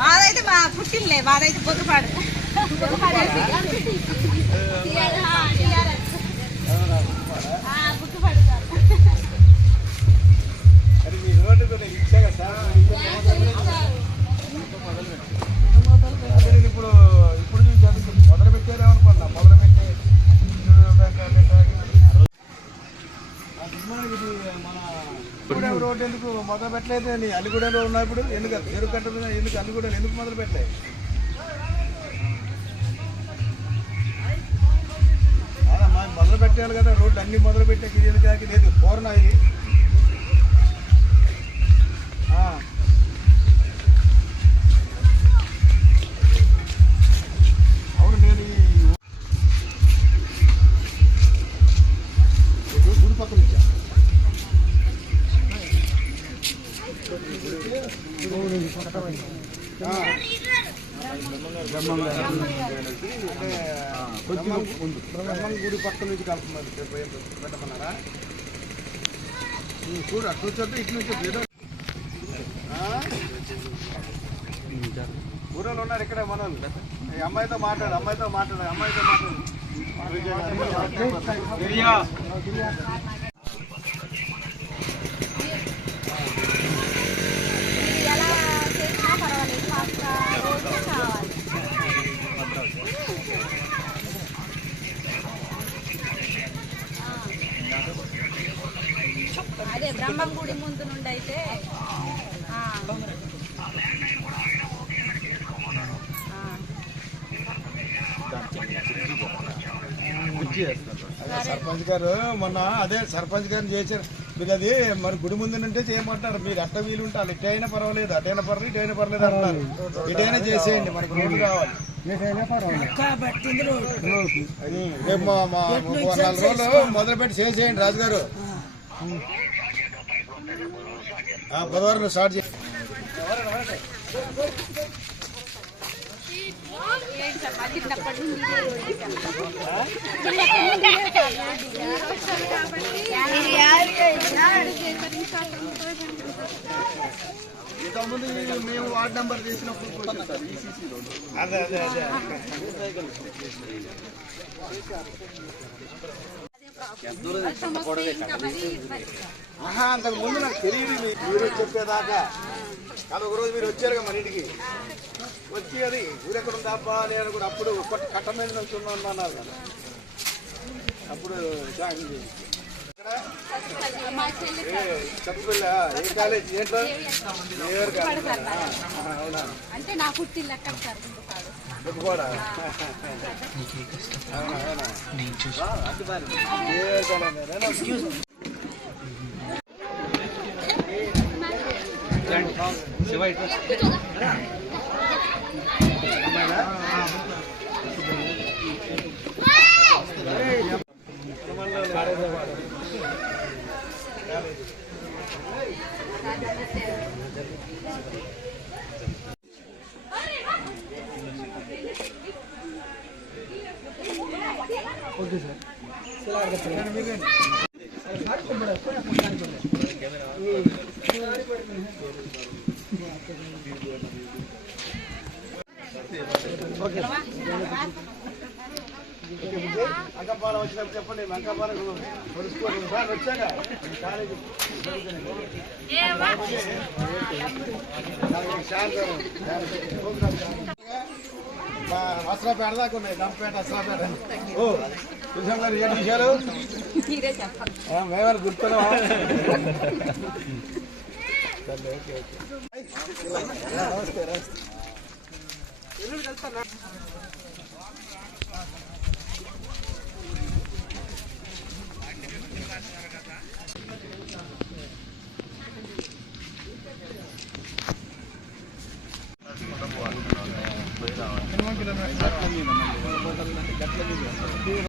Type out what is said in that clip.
మాదైతే మా పుట్టిల్లే మాదైతే పొద్దుపాడు ఇప్పుడు మొదలు పెట్టారు ఏమనుకున్నా మొదలు పెట్టి రోడ్డు ఎందుకు మొదలు పెట్టలేదు నీ అల్లిగూడెంలో ఉన్నప్పుడు ఎందుకు చెరువు కట్ట మీద ఎందుకు అల్లిగూడెం ఎందుకు మొదలు పెట్టలేదు అదమ్మా మొదలు పెట్టాలి కదా రోడ్డు అన్ని మొదలు పెట్టే గిరిజలకి లేదు పూర్ణ ఇది అవును నేను గుడి పక్కన ఇచ్చా గుడి పక్కన నుంచి కలుపుతున్నారు పెట్టమన్నారా చూడు అటు వచ్చి ఇటు నుంచి ఊళ్ళో ఉన్నారు ఇక్కడే మన అమ్మాయితో మాట్లాడు అమ్మాయితో మాట్లాడు అదే బ్రహ్మం గుడి ముందు నుండి అయితే సర్పంచ్ గారు మొన్న అదే సర్పంచ్ గారిని చేశారు మీకు అది మరి గుడి ముందు నుంటే చేయమంటారు మీరు ఎట్ట వీలు ఉంటారు ఇటైనా పర్వాలేదు అటైనా పర్లేదు ఇటైనా పర్లేదు అంటారు ఇటైనా చేసేయండి మనకి రోడ్డు కావాలి రేపు 4 రోజులు మొదలుపెట్టి చేసేయండి రాజుగారు బుధవారం స్టార్ట్ చేయండి ఇంతకుముందు మేము వార్డ్ నెంబర్ చేసినప్పుడు అదే అంతకు ముందు నాకు తెలియదు మీరు చెప్పేదాకా కాదు ఒక రోజు మీరు వచ్చారు కదా మన ఇంటికి వచ్చి అది ఊరెక్కడ ఉందాబ్బా నేను కూడా అప్పుడు కట్ట మీద నుంచి ఉన్నాను కదా అప్పుడు చెప్పిల్ల ఏ కాలేజ్ ఏంటో అవునా అంటే నా పుట్టిల్లు ఎక్కడ సార్ కూడా ఓకే సార్ అంకపాలెం వచ్చినప్పుడు చెప్పండి అంకపాలెం కొలుసుకోండి సార్ వచ్చాక అసరాపేట దాకా ఉన్నాయి దంపేట అసరాపేట చూసాం గారు ఏ విషయాలు మేమని గుర్తున్నాం నమస్తే